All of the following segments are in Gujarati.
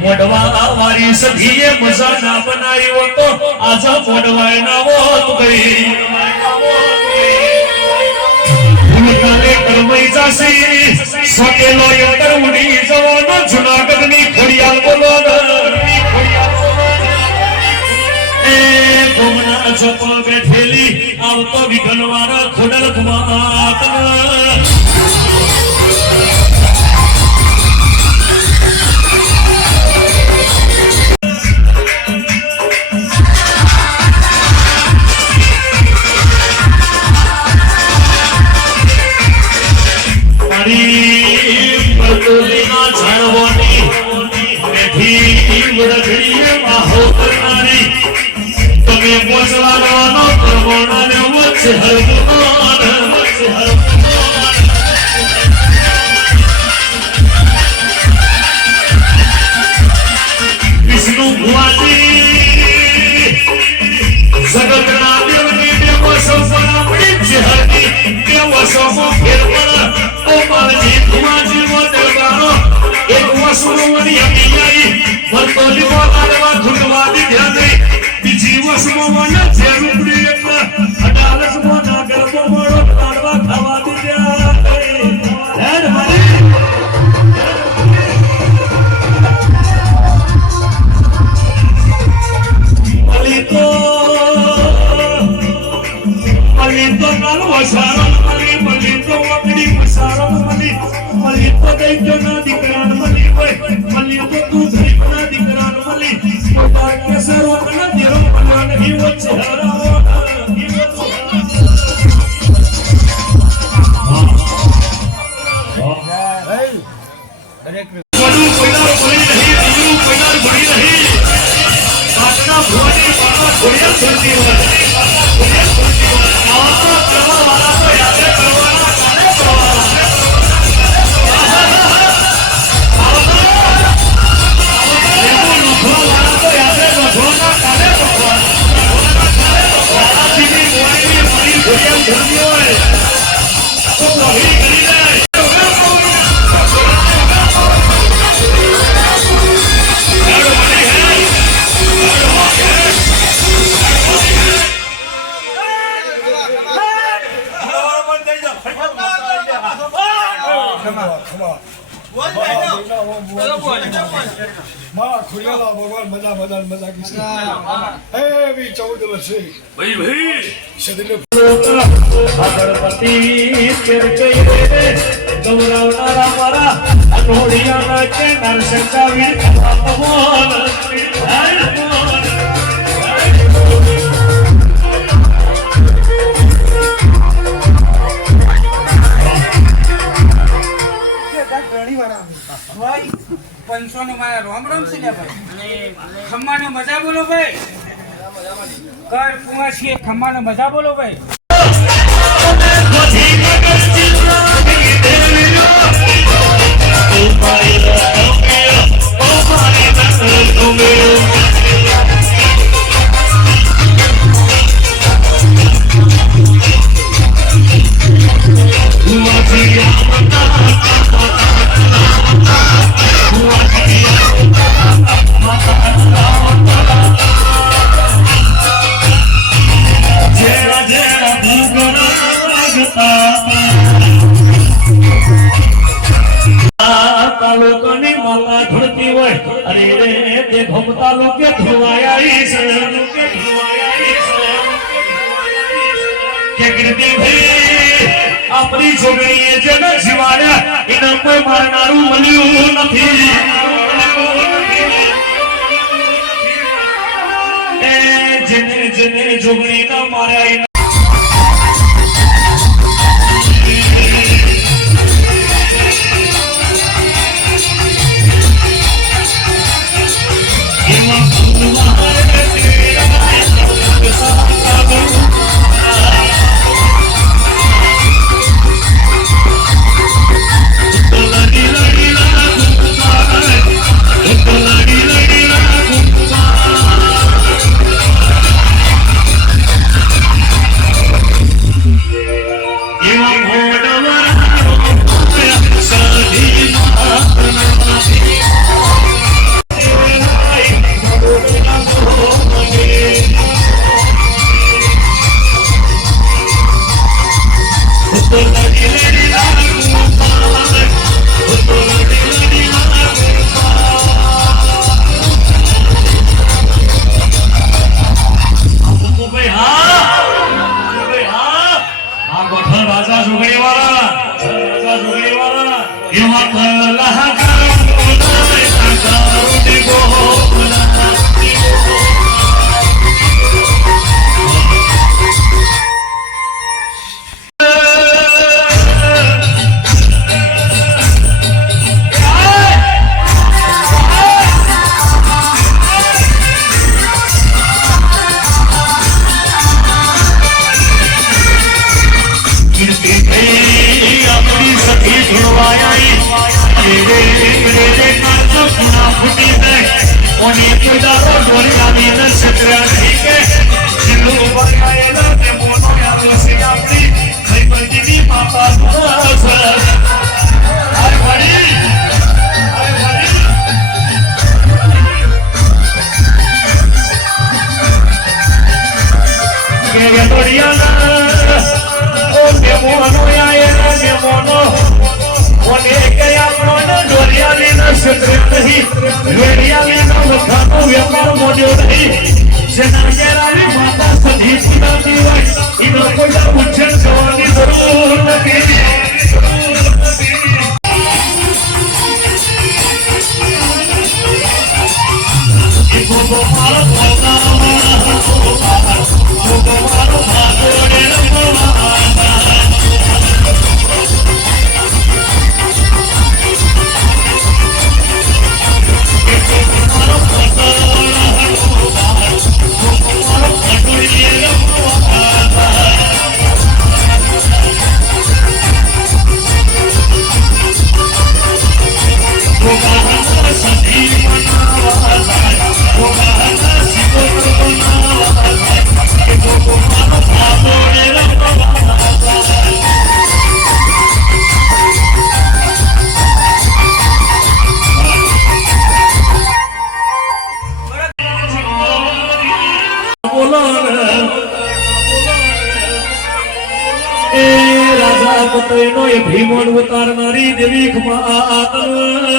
મોડવા વારી સધીએ મજા ના બનાવ્યો તો આજા મોડવાય ના હોત ગઈ ભૂલકાલે કરમઈ જાસી સકેલો યંતર ઉડી જવાનો જુનાગઢની ખોડિયાલ બોલો એ ગોમના જપ બેઠેલી આવતો વિઘનવાળા ખોડલ કમાત વિષ્ણુ ભુવાજી જગતના દેવની દેવો સૌપરામણી ચહેરની દેવો સૌમો ફેરપણ ઓ માલજી ભુવાજી વો દરબારો એક વસુરોની અમિયાઈ વર્તોલી બોલાડવા ખુદવાદી ધ્યાન દઈ બીજી વસુરો મન જેરૂપડી એટલા અડાલસ મોના ગરબો મોડો તાડવા ખાવા દીધા હેડ મારી Malito nalu wasaran mali malito wakdi wasaran mali malito dayto na dikran mali malito tu dayna dikran mali moda kesaro kana diram kana hi wachara अरे वडू कोइला बोली नहीं दिलू कोइला बोली नहीं काटना भोली बाबा कोरिया सुनती हो भगवान मजा मजा मजा की भी 14 वर्षे भाई भाई गणपति गौरवनारा मारा अनोड़िया के नरसंगा वीर भगवान पंचो नो माया राम राम से ले भाई खम्मा ने मजा बोलो भाई कर कुआं छे खम्मा ने मजा बोलो भाई अपनी जोगणीए जन जीवाया इना कोई मारनारू मल्यू નથી ए जने जने जोगणी ना मार्या ભીમોન ઉતારનારી દેવી ખમાત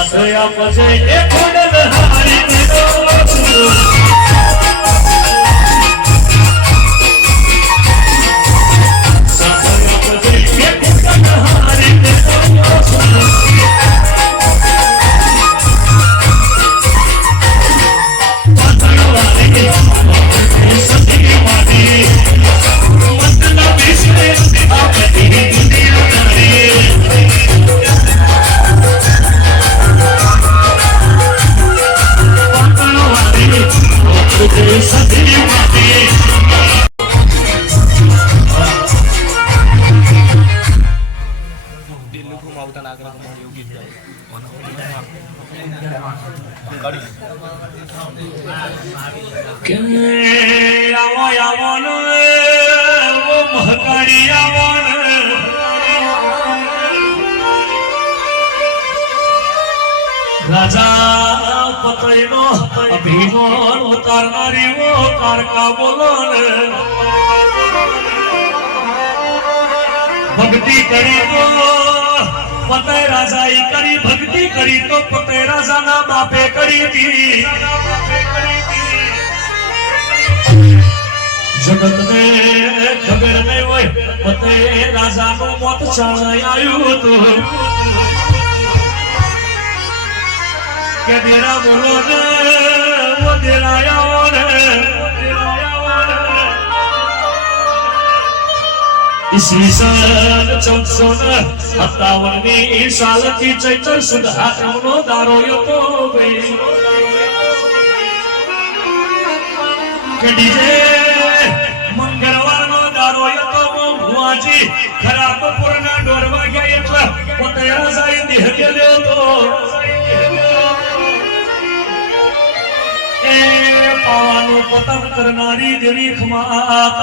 સાથે આપજે એ ખોડલ હારી રાજા પતયનો અભિમાન ઉતારનારી વો કારકા બોલો ને ભક્તિ કરી તો પતય રાજાએ કરી ભક્તિ કરી તો પતય રાજાના બાપે કરી હતી જગતને ખબર નહીં હોય પતય રાજાનું મોત ચાળાઈ આવ્યું હતું કે દેરા બોલો ને વો દેરાયા ને ઈસવીસન 1457 સાલથી ચૈત્ર સુદ આઠમનો દારો હતો ભાઈ કે ડીજે મંગળવારનો દારો હતો ભુવાજી ખરાબપુરના ડોરવા ગયા એટલે પોતે રાજાએ દેહ ગયેલો હતો પાવાનું પતન કરનારી દેવી ખમાત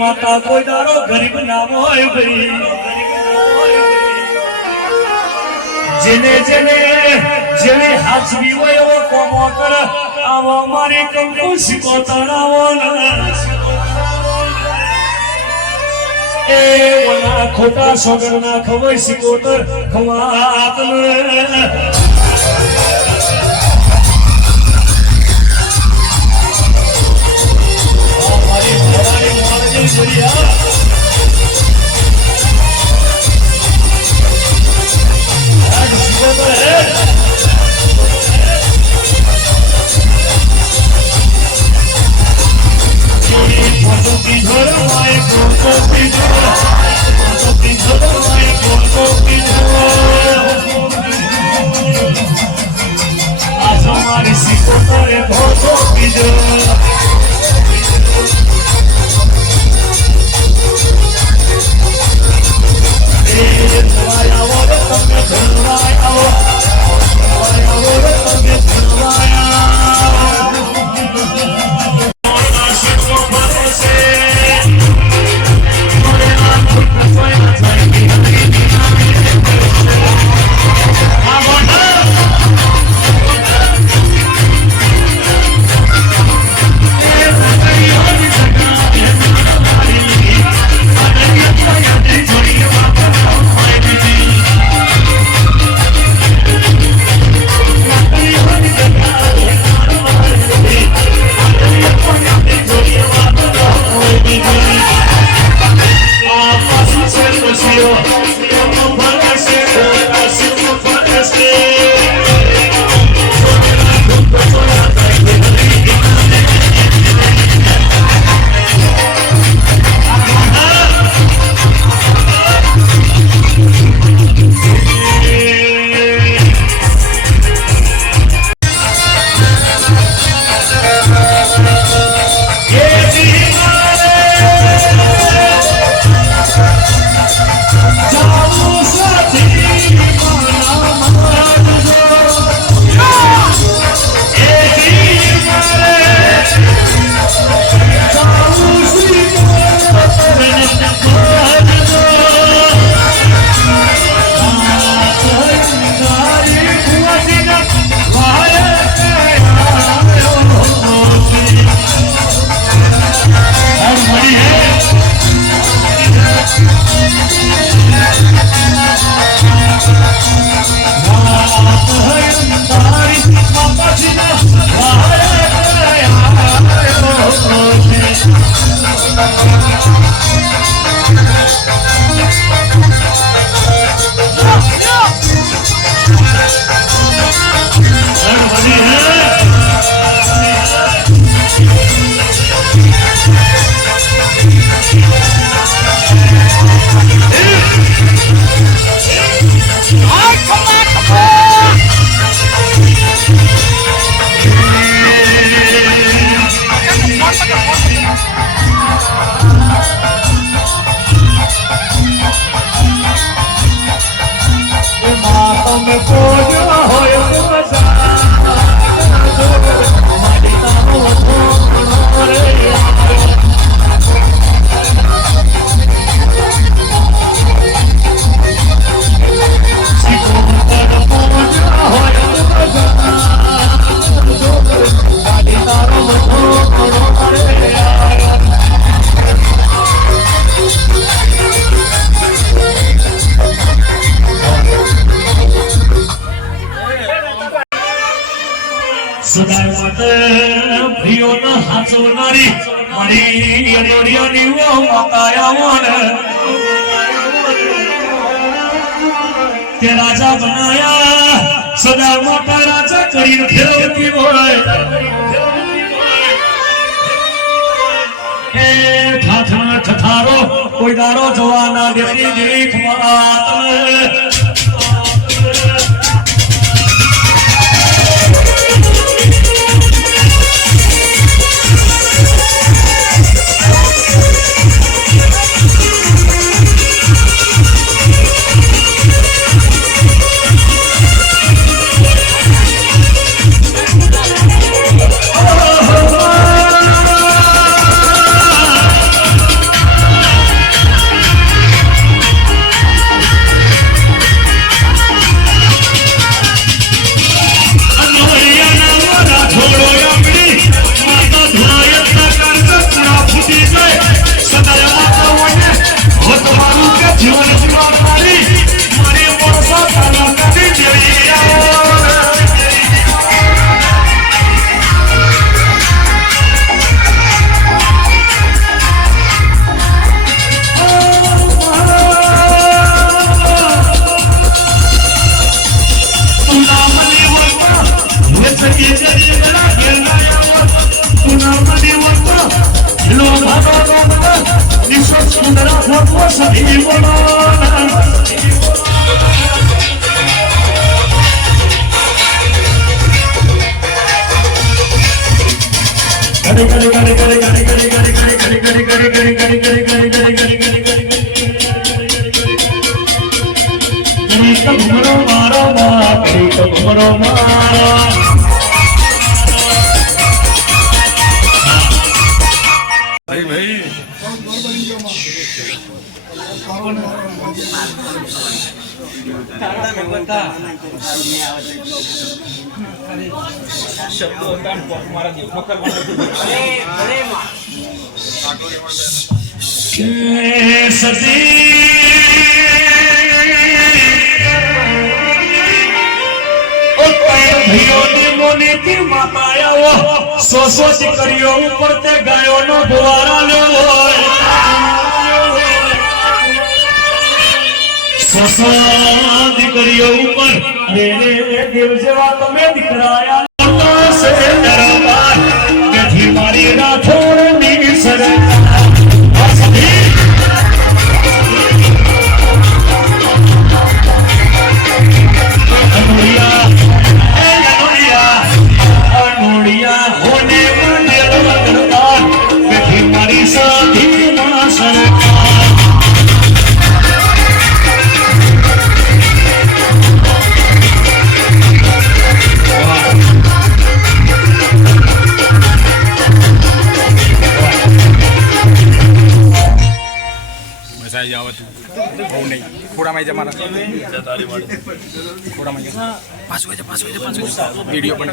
માતા કોઈ દારો ગરીબ નામ હોય ભાઈ જેને જેને જેને હાજરી હોય એવો કોમો કર આવો મારી કંકુ શીખો તણાવો એ ઓલા ખોટા સોગર ના ખબર શીખોતર ખવાત સદાય માટે પ્રિયોને હાચવનારી મારી અડિયોની વો માતાયાઓને તે રાજા બનાયા સદા મોટા રાજા કરીને ફેરવતી હોય એ ઠાઠા ઠઠારો કોઈ દારો જોવા ના દેતી દેખ માત સો દીકરીઓ ઉપર તે ગાયોનો ભુવારા લેવો સો દીકરીઓ ઉપર દેવ જેવા તમે દીકરાયા તેથી મારી રાઠોડની સરકાર वीडियो बना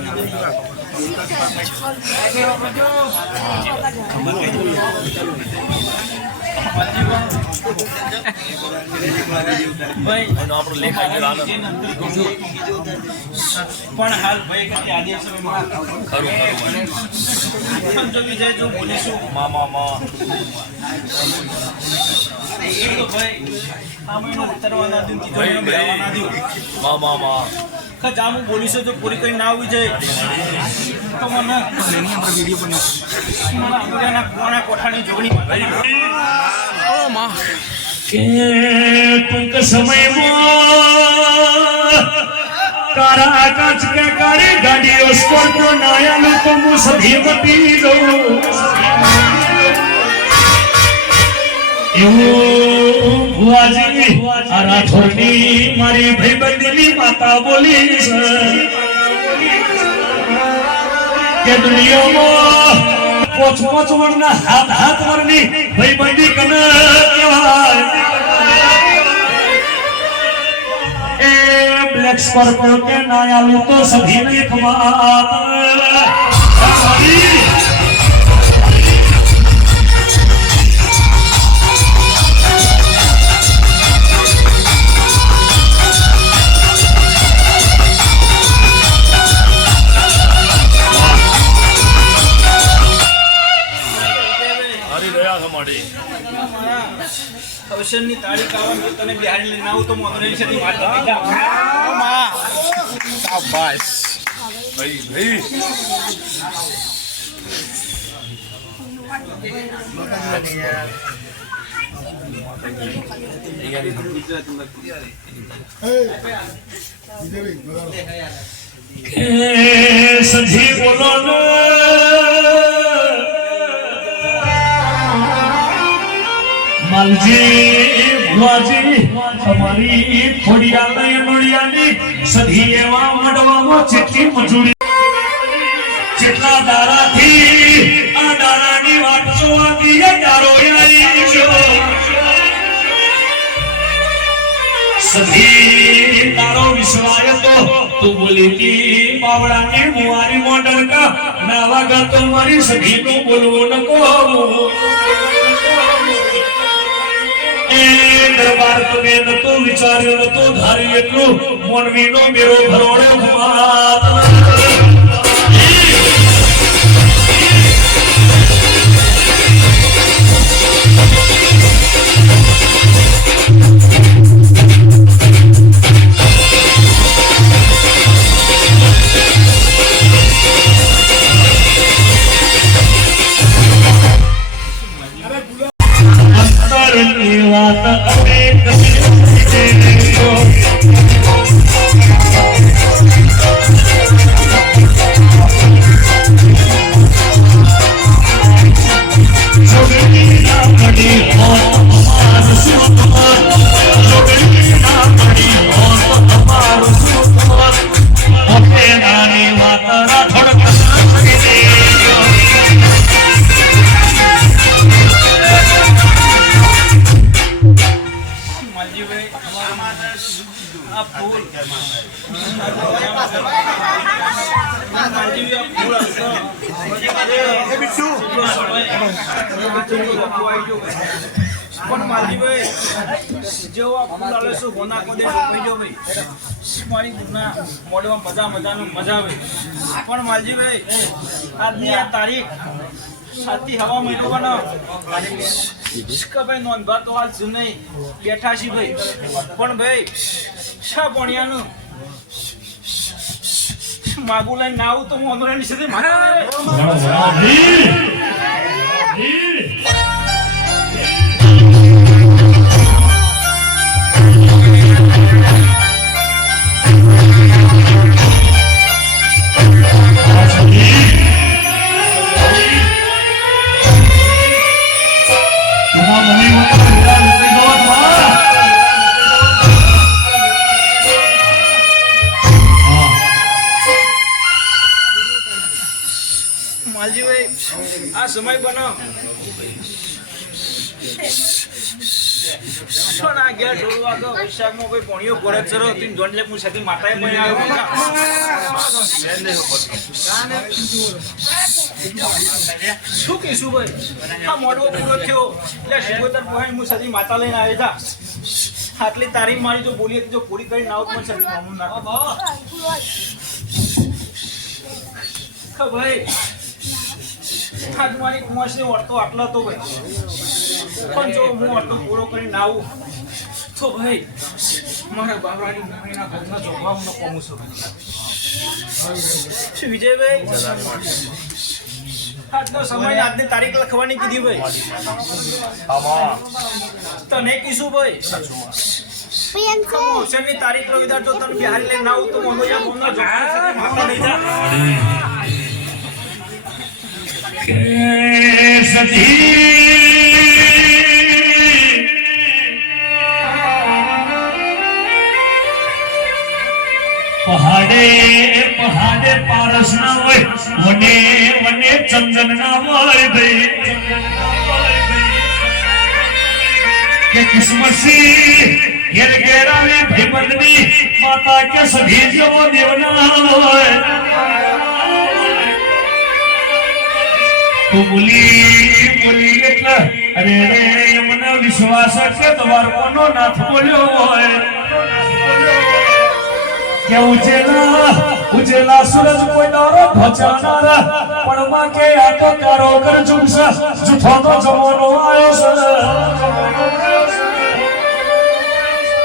પણ હાલ ભાઈ આદિવાસી જો વિજય જો બોલીશું મા એ તો ભાઈ આ મહિનો ઉતરવાના દિન કીધો મહિનો બેવાના દિન મા જામું બોલીશું જો પૂરી કરી ના આવી જાય તો મને વિડીયો બનાવ કોના કોઠાની જોગણી ઓ માં કે ટૂંક સમયમાં તારા કાચ કે કાળી ગાડીઓ સ્કોર્પિયો નાયાનું તો હું સભી મટી દઉં એવું ભુવાજી આ રાઠોડની મારી ભાઈબંધીની માતા બોલી છે કે દુનિયામાં પોચ વરના હાથ વરની ભાઈબંધી કને કહેવાય એ બ્લેક સ્કોર્પિયો કે નાયાનું તો સભી ને ખમાત અવસરની તારીખ આવવાની તને બિહારી લઈને આવું તો હું અંગ્રેજી સાથે વાત શાબાશ ભાઈ સજી બોલો ને માલજી ભુવાજી તમારી ખોડિયાલય નોડિયાની સધી એવા મડવામાં જેટલી મજૂરી જેટલા દારાથી આ દારાની વાત જોવાથી એ દારો આવી ગયો સધી તારો વિશ્વાય તો તું બોલી કી બાવડાની મુવારી મોડલ કા નાવા ગા તો મારી સધી નું બોલવું નકો દરબાર તમે નતો વિચાર્યો નતો ધારી એટલું મોનવીનો મેરો ભરોડો ઘુમાત આજની આ તારીખ સાથી હવા મહિનો બનો ભાઈ નોંધવા તો આજ નહીં બેઠા છી ભાઈ પણ ભાઈ શા ભણ્યાનું માગું લઈને ના આવું તો હું અંદરની સાથે આ સમય બનો સોના ગયા ઢોલવા તો વૈશાખમાં કોઈ પોણીઓ ગોળે ચરો તીન દોંડલે મુ સાથે માતાએ પણ શું કહીશું ભાઈ આ મોડવો પૂરો થયો એટલે શિકોતર પોઈન્ટ મુ સાથે માતા લઈને આવ્યા હતા આટલી તારીખ મારી જો બોલીએ તો જો પૂરી કરીને આવું પણ સાથે મામું ના ભાઈ આજ મારી કુમાસી વર્તો આટલો તો ભાઈ પણ જો હું આટલો પૂરો કરીને આવું તો ભાઈ મારા બાબરાની મમ્મીના ઘરના જોગવા હું કોમું છું શું વિજયભાઈ આજનો સમય આજની તારીખ લખવાની કીધી ભાઈ તને કીધું ભાઈ હોશિયારની તારીખ રવિદાર જો તને બિહારી લઈને આવું તો મમ્મી મમ્મીના જોગવા માતા નહીં જા પહાડે પહાડે પારસ ના હોય વને વને ચંદન ના હોય ભાઈ કે કિસ્મસી ઘેર ઘેરાવી ભાઈબંધની માતા કે સભી જેવો દેવના હોય તો બોલી એટલે અરે રે મને વિશ્વાસ છે તમારો કોનો નાથ બોલ્યો હોય કે ઉજેલા સૂરજ કોઈ દારો ભચાનાર પણ માં કે આ તો કારો કર જુમસા જુઠોનો જમાનો આવ્યો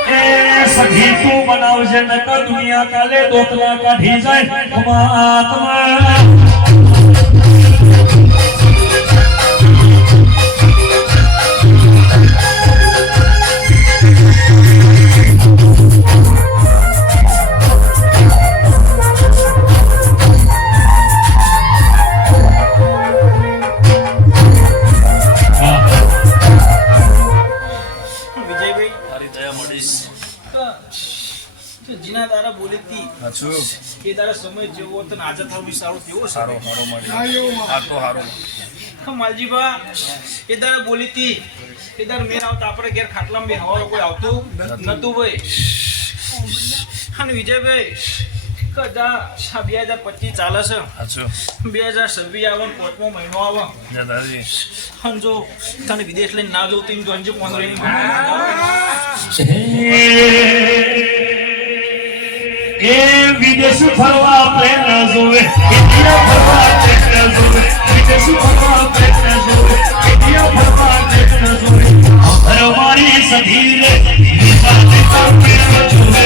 છે એ સખી તું બનાવજે નકર દુનિયા કાલે દોતલા કાઢી જાય આત્મા જીના તારા બોલીતી એ તારા સમય જેવો તો આજે થાવ વિચારો કેવો સારો માલજીબા એ તારા બોલીતી એ તારા મેર આવતા આપણે ઘેર ખાટલામાં બે હવાલો કોઈ આવતું નતું ભાઈ અને વિજયભાઈ કદા 2025 ચાલે છે 2026 આવે 5મો મહિનો આવે અને જો તને વિદેશ લઈને ના જવું તો એમ ગંજો 15 એ વિદેશ ફરવા પ્લેન જોવે ઇન્ડિયા ફરવા પ્લેન જોવે વિદેશ ફરવા પ્લેન જોવે ઇન્ડિયા ફરવા પ્લેન જોવે હરવારી સધી રે દીપા દીપા પ્લેન જોવે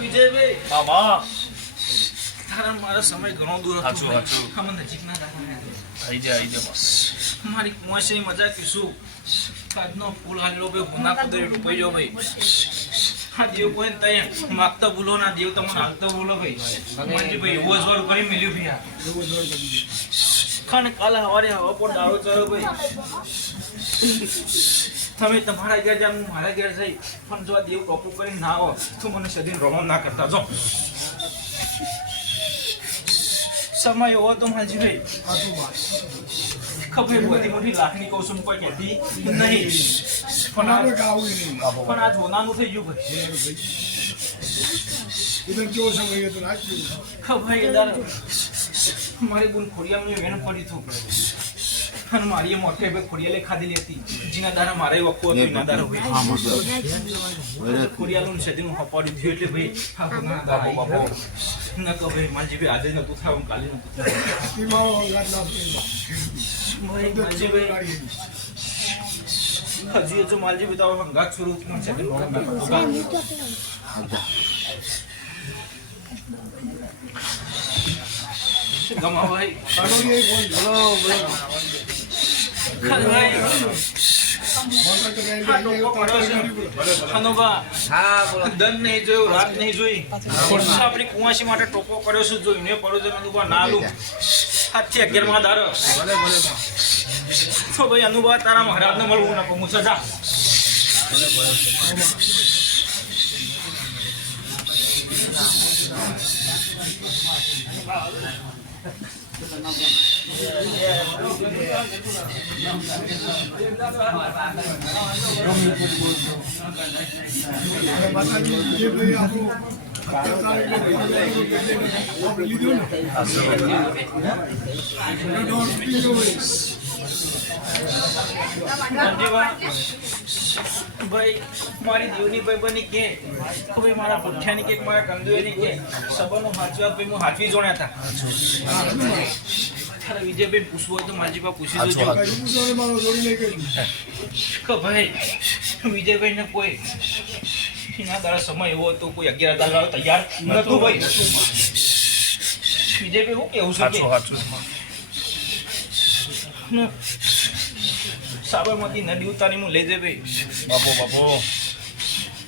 વિજયભાઈ બાબા તારા મારા સમય ઘણો દૂર હતો આમ નજીકના દાદા આઈ જા બસ મારી કુમાસી મજા કીશું કાજનો ફૂલ હાલ્યો બે ગુના કદરે રૂપાઈ જો ભાઈ હા દેવ કોઈ તય માગતા ભૂલો ના દેવ તમને હાલતો ભૂલો ભાઈ મંજી ભાઈ એવો જોર કરી મિલ્યું ભૈયા ખાને કાલે હવારે હવા પર દાડો ચરો ભાઈ તમે તમારા ઘેર જાવ હું મારા ઘેર જઈ પણ જો દેવ ટોપુ કરીને ના આવો તો મને સદીન રોમો ના કરતા જો સમય એવો તો માજી ભાઈ ખબર બધી મોટી લાખની કહું છું કોઈ કહેતી નહીં પણ આ જોનાનું થઈ ગયું ભાઈ ખબર યાર મારી બોન ખોડિયામાં વેણ પડી થું અને મારી મોટે બે ખોડિયાલે ખાધી લેતી જીના દારા મારે વખો હતો ના દારા હોય ખોડિયાલું સદીનું હપાડી થયું એટલે ભાઈ હા ના દારા બાપો ન કહો ભાઈ માજી ભાઈ આજે નતું થાવ કાલે નતું માજી ભાઈ હજી જો માજી બતાવો હંગાત શરૂ પણ સદી નો ગમા ભાઈ આપણી કુવાસી માટે ટોપો કર્યો છે જોઈને પડો અનુભવ ના લું હાથથી 11 માં દાર તો ભાઈ અનુભવ તારા મહારાજ ને મળવું ના કહું સજા ભાઈ મારી દેવની ભાઈ બની કે ભાઈ મારા પુઠ્યાની કે મારા કંદુએની કે સબરનો હાચવા ભાઈ હું હાચવી જોણ્યા હતા તારે વિજયભાઈ પૂછવું હોય તો મારી પાસે પૂછી જોજો કાંઈ પૂછવાનું મારો જોડી નહીં કર્યું. કે ભાઈ વિજયભાઈને કોઈ એના દ્વારા સમય એવો હતો કોઈ 11,000 તૈયાર નતું ભાઈ વિજયભાઈ હું કેવું છે કે સાબરમતી નદી ઉતારી હું લઈ જઈ ભાઈ બાપો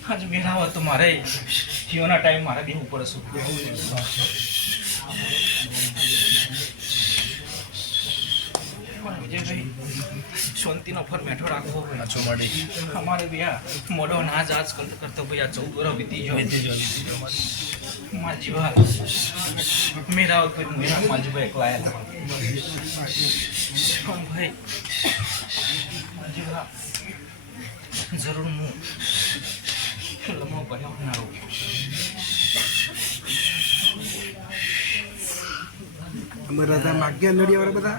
આજે મેળાવા તો મારે જીવના ટાઈમ મારે બેહવું પડે શું વિજયભાઈ શાંતિનો ફર મેઠો રાખવો અમારે બી આ મોડો નાજ આજ કરતો ભાઈ આ 14 વર્ષ વીતી ગયો મારા જીવા મેરા વખત મેરા મારા જીવા એકલા આવ્યા પણ ભાઈ જીવા જરૂર હું લમો ભર્યો ના રહું અમારા ત્યાં માગ્યા નડિયાવાળા બધા